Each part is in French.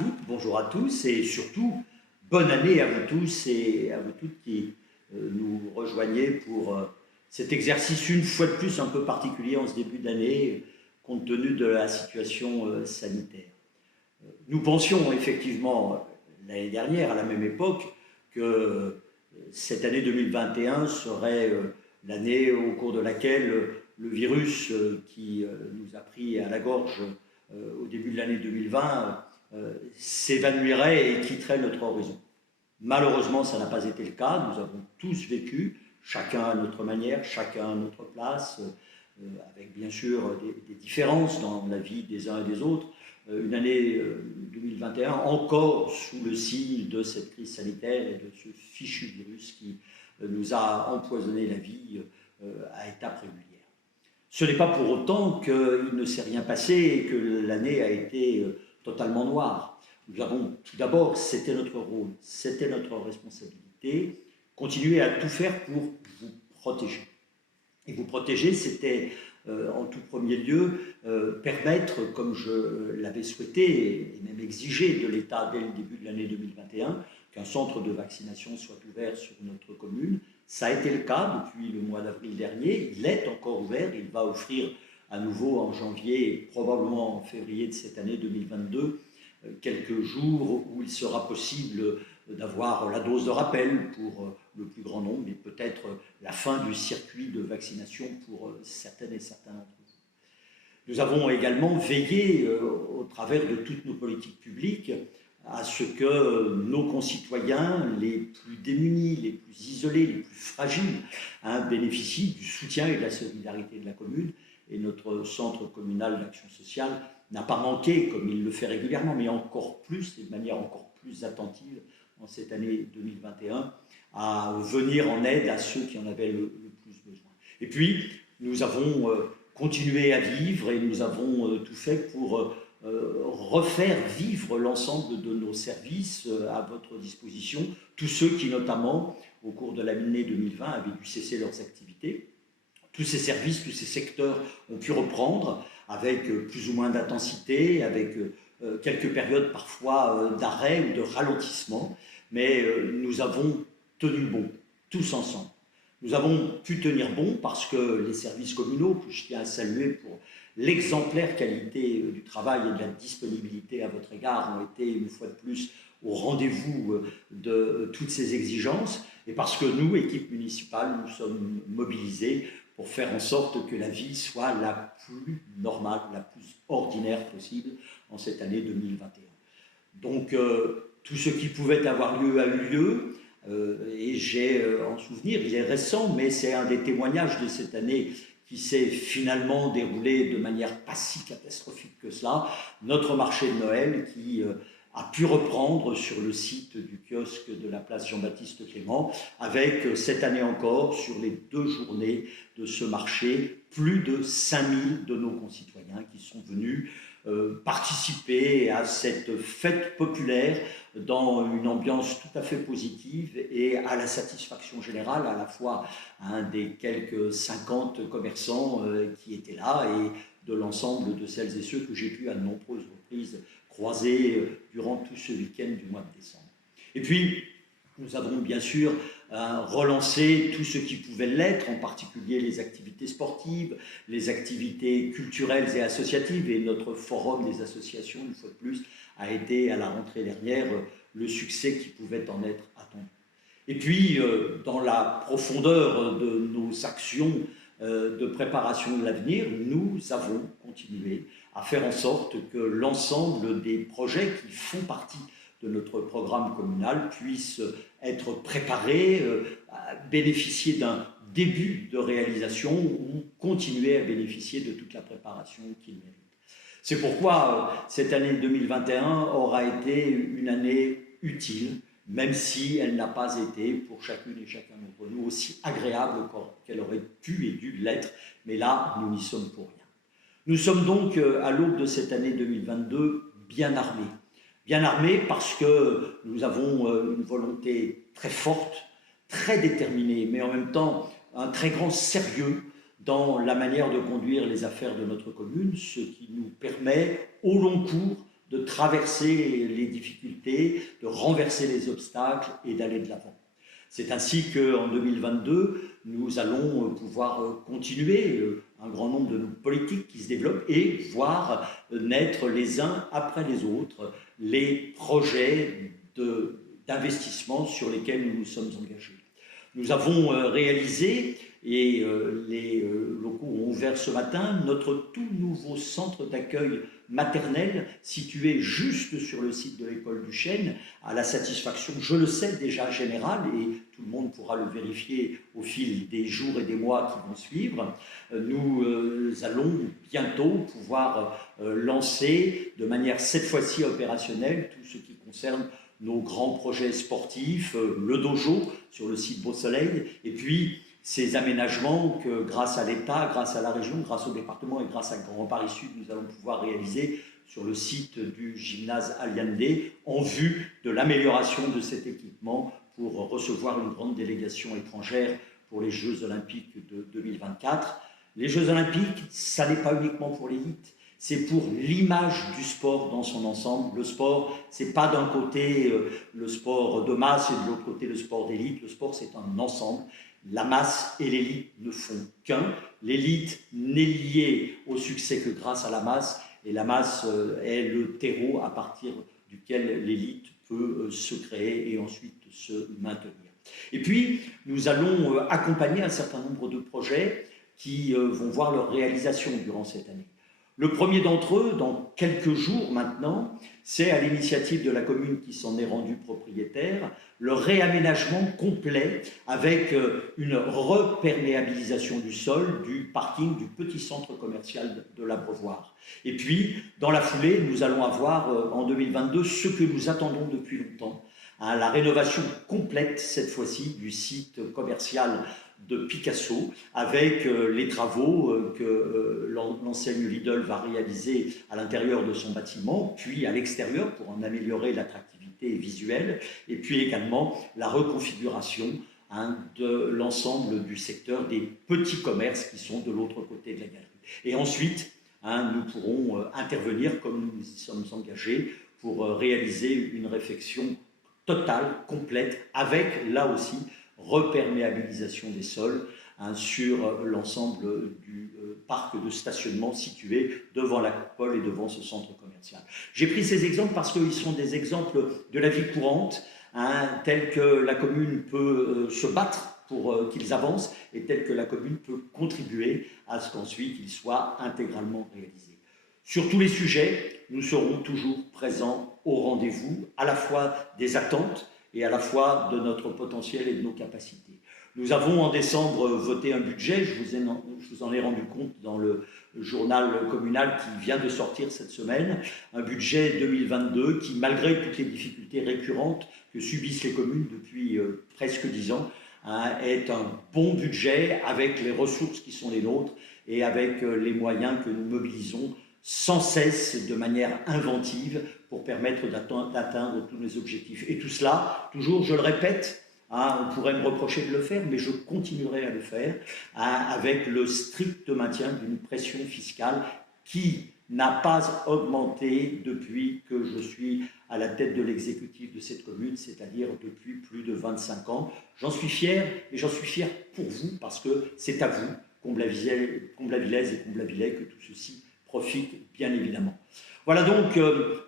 toutes, bonjour à tous et surtout bonne année à vous tous et à vous toutes qui nous rejoignez pour cet exercice une fois de plus un peu particulier en ce début d'année compte tenu de la situation sanitaire. Nous pensions effectivement l'année dernière à la même époque que cette année 2021 serait l'année au cours de laquelle le virus qui nous a pris à la gorge au début de l'année 2020 s'évanouirait et quitterait notre horizon. Malheureusement, ça n'a pas été le cas. Nous avons tous vécu, chacun à notre manière, chacun à notre place, avec bien sûr des différences dans la vie des uns et des autres. Une année 2021 encore sous le signe de cette crise sanitaire et de ce fichu virus qui nous a empoisonné la vie à étapes régulières. Ce n'est pas pour autant qu'il ne s'est rien passé et que l'année a été totalement noire. Nous avons tout d'abord, c'était notre rôle, c'était notre responsabilité, continuer à tout faire pour vous protéger. Et vous protéger, c'était en tout premier lieu permettre, comme je l'avais souhaité et même exigé de l'État dès le début de l'année 2021, qu'un centre de vaccination soit ouvert sur notre commune. Ça a été le cas depuis le mois d'avril dernier, il est encore ouvert, il va offrir à nouveau en janvier et probablement en février de cette année 2022 quelques jours où il sera possible d'avoir la dose de rappel pour le plus grand nombre et peut-être la fin du circuit de vaccination pour certaines et certains d'entre vous. Nous avons également veillé au travers de toutes nos politiques publiques à ce que nos concitoyens les plus démunis, les plus isolés, les plus fragiles bénéficient du soutien et de la solidarité de la commune. Et notre centre communal d'action sociale n'a pas manqué, comme il le fait régulièrement, mais encore plus, et de manière encore plus attentive en cette année 2021, à venir en aide à ceux qui en avaient le plus besoin. Et puis, nous avons continué à vivre et nous avons tout fait pour refaire vivre l'ensemble de nos services à votre disposition, tous ceux qui, notamment, au cours de l'année 2020, avaient dû cesser leurs activités. Tous ces services, tous ces secteurs ont pu reprendre avec plus ou moins d'intensité, avec quelques périodes parfois d'arrêt ou de ralentissement, mais nous avons tenu bon, tous ensemble. Nous avons pu tenir bon parce que les services communaux, que je tiens à saluer pour l'exemplaire qualité du travail et de la disponibilité à votre égard, ont été une fois de plus au rendez-vous de toutes ces exigences, et parce que nous, équipe municipale, nous sommes mobilisés pour faire en sorte que la vie soit la plus normale, la plus ordinaire possible en cette année 2021. Donc, tout ce qui pouvait avoir lieu a eu lieu, et j'ai en souvenir, il est récent, mais c'est un des témoignages de cette année qui s'est finalement déroulé de manière pas si catastrophique que cela, notre marché de Noël qui a pu reprendre sur le site du kiosque de la place Jean-Baptiste Clément, avec cette année encore, sur les 2 journées de ce marché, plus de 5000 de nos concitoyens qui sont venus participer à cette fête populaire dans une ambiance tout à fait positive et à la satisfaction générale, à la fois des quelques 50 commerçants qui étaient là et de l'ensemble de celles et ceux que j'ai pu à de nombreuses reprises croiser durant tout ce week-end du mois de décembre. Et puis, nous avons bien sûr relancé tout ce qui pouvait l'être, en particulier les activités sportives, les activités culturelles et associatives, et notre forum des associations, une fois de plus, a été à la rentrée dernière le succès qui pouvait en être attendu. Et puis, dans la profondeur de nos actions de préparation de l'avenir, nous avons continué à faire en sorte que l'ensemble des projets qui font partie de notre programme communal puissent être préparés, bénéficier d'un début de réalisation ou continuer à bénéficier de toute la préparation qu'ils méritent. C'est pourquoi cette année 2021 aura été une année utile, même si elle n'a pas été pour chacune et chacun d'entre nous aussi agréable qu'elle aurait pu et dû l'être, mais là, nous n'y sommes pour rien. Nous sommes donc à l'aube de cette année 2022 bien armés. Bien armés parce que nous avons une volonté très forte, très déterminée, mais en même temps un très grand sérieux dans la manière de conduire les affaires de notre commune, ce qui nous permet au long cours de traverser les difficultés, de renverser les obstacles et d'aller de l'avant. C'est ainsi qu'en 2022, nous allons pouvoir continuer un grand nombre de nos politiques qui se développent et voir naître les uns après les autres les projets d'investissement sur lesquels nous nous sommes engagés. Nous avons réalisé, et les locaux ont ouvert ce matin, notre tout nouveau centre d'accueil maternel situé juste sur le site de l'école du Chêne, à la satisfaction, je le sais, déjà générale, et tout le monde pourra le vérifier au fil des jours et des mois qui vont suivre. Nous allons bientôt pouvoir lancer de manière cette fois-ci opérationnelle tout ce qui concerne nos grands projets sportifs, le dojo sur le site Beau Soleil, et puis ces aménagements que grâce à l'État, grâce à la région, grâce au département et grâce à Grand Paris Sud, nous allons pouvoir réaliser sur le site du gymnase Allende en vue de l'amélioration de cet équipement pour recevoir une grande délégation étrangère pour les Jeux Olympiques de 2024. Les Jeux Olympiques, ça n'est pas uniquement pour l'élite. C'est pour l'image du sport dans son ensemble. Le sport, c'est pas d'un côté le sport de masse et de l'autre côté le sport d'élite. Le sport, c'est un ensemble. La masse et l'élite ne font qu'un. L'élite n'est liée au succès que grâce à la masse, et la masse est le terreau à partir duquel l'élite peut se créer et ensuite se maintenir. Et puis, nous allons accompagner un certain nombre de projets qui vont voir leur réalisation durant cette année. Le premier d'entre eux, dans quelques jours maintenant, c'est à l'initiative de la commune qui s'en est rendue propriétaire, le réaménagement complet avec une reperméabilisation du sol, du parking, du petit centre commercial de l'Abreuvoir. Et puis, dans la foulée, nous allons avoir en 2022 ce que nous attendons depuis longtemps, hein, la rénovation complète, cette fois-ci, du site commercial de Picasso, avec les travaux que l'enseigne Lidl va réaliser à l'intérieur de son bâtiment, puis à l'extérieur pour en améliorer l'attractivité visuelle, et puis également la reconfiguration de l'ensemble du secteur des petits commerces qui sont de l'autre côté de la galerie. Et ensuite, nous pourrons intervenir, comme nous y sommes engagés, pour réaliser une réfection totale, complète, avec là aussi reperméabilisation des sols sur l'ensemble du parc de stationnement situé devant la coupole et devant ce centre commercial. J'ai pris ces exemples parce qu'ils sont des exemples de la vie courante, tels que la commune peut se battre pour qu'ils avancent et tels que la commune peut contribuer à ce qu'ensuite ils soient intégralement réalisés. Sur tous les sujets, nous serons toujours présents au rendez-vous, à la fois des attentes et à la fois de notre potentiel et de nos capacités. Nous avons en décembre voté un budget, je vous en ai rendu compte dans le journal communal qui vient de sortir cette semaine, un budget 2022 qui, malgré toutes les difficultés récurrentes que subissent les communes depuis presque 10 ans, est un bon budget avec les ressources qui sont les nôtres et avec les moyens que nous mobilisons sans cesse de manière inventive pour permettre d'atteindre tous nos objectifs. Et tout cela, toujours, je le répète, on pourrait me reprocher de le faire, mais je continuerai à le faire avec le strict maintien d'une pression fiscale qui n'a pas augmenté depuis que je suis à la tête de l'exécutif de cette commune, c'est-à-dire depuis plus de 25 ans. J'en suis fier, et j'en suis fier pour vous, parce que c'est à vous, Comblavilaises et Comblavilais, que tout ceci profite, bien évidemment. Voilà donc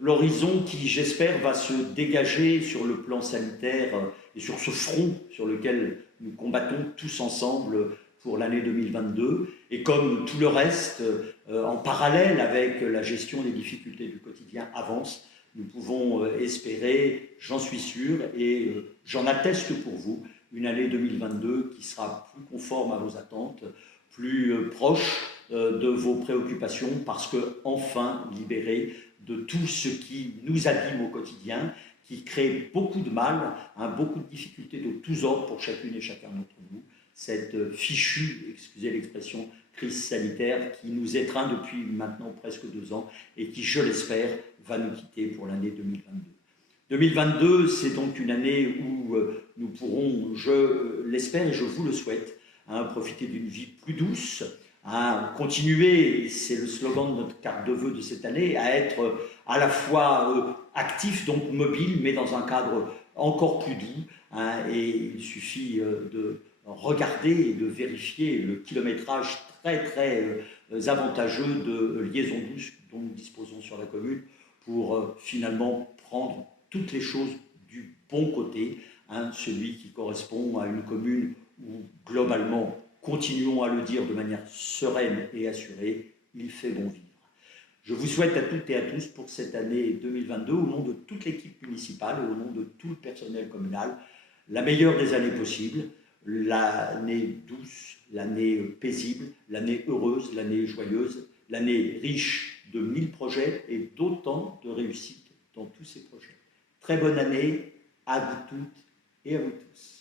l'horizon qui, j'espère, va se dégager sur le plan sanitaire et sur ce front sur lequel nous combattons tous ensemble pour l'année 2022. Et comme tout le reste, en parallèle avec la gestion des difficultés du quotidien avance, nous pouvons espérer, j'en suis sûr, et j'en atteste pour vous, une année 2022 qui sera plus conforme à vos attentes, plus proche de vos préoccupations, parce que enfin libérés de tout ce qui nous abîme au quotidien, qui crée beaucoup de mal, beaucoup de difficultés de tous ordres pour chacune et chacun d'entre nous. Cette fichue, excusez l'expression, crise sanitaire qui nous étreint depuis maintenant presque 2 ans et qui, je l'espère, va nous quitter pour l'année 2022. 2022, c'est donc une année où nous pourrons, je l'espère et je vous le souhaite, profiter d'une vie plus douce, à continuer, c'est le slogan de notre carte de vœux de cette année, à être à la fois actif, donc mobile, mais dans un cadre encore plus doux. Hein, et il suffit de regarder et de vérifier le kilométrage très avantageux de liaisons douces dont nous disposons sur la commune pour finalement prendre toutes les choses du bon côté, hein, celui qui correspond à une commune où globalement, continuons à le dire de manière sereine et assurée, il fait bon vivre. Je vous souhaite à toutes et à tous pour cette année 2022, au nom de toute l'équipe municipale et au nom de tout le personnel communal, la meilleure des années possibles, l'année douce, l'année paisible, l'année heureuse, l'année joyeuse, l'année riche de 1000 projets et d'autant de réussite dans tous ces projets. Très bonne année à vous toutes et à vous tous.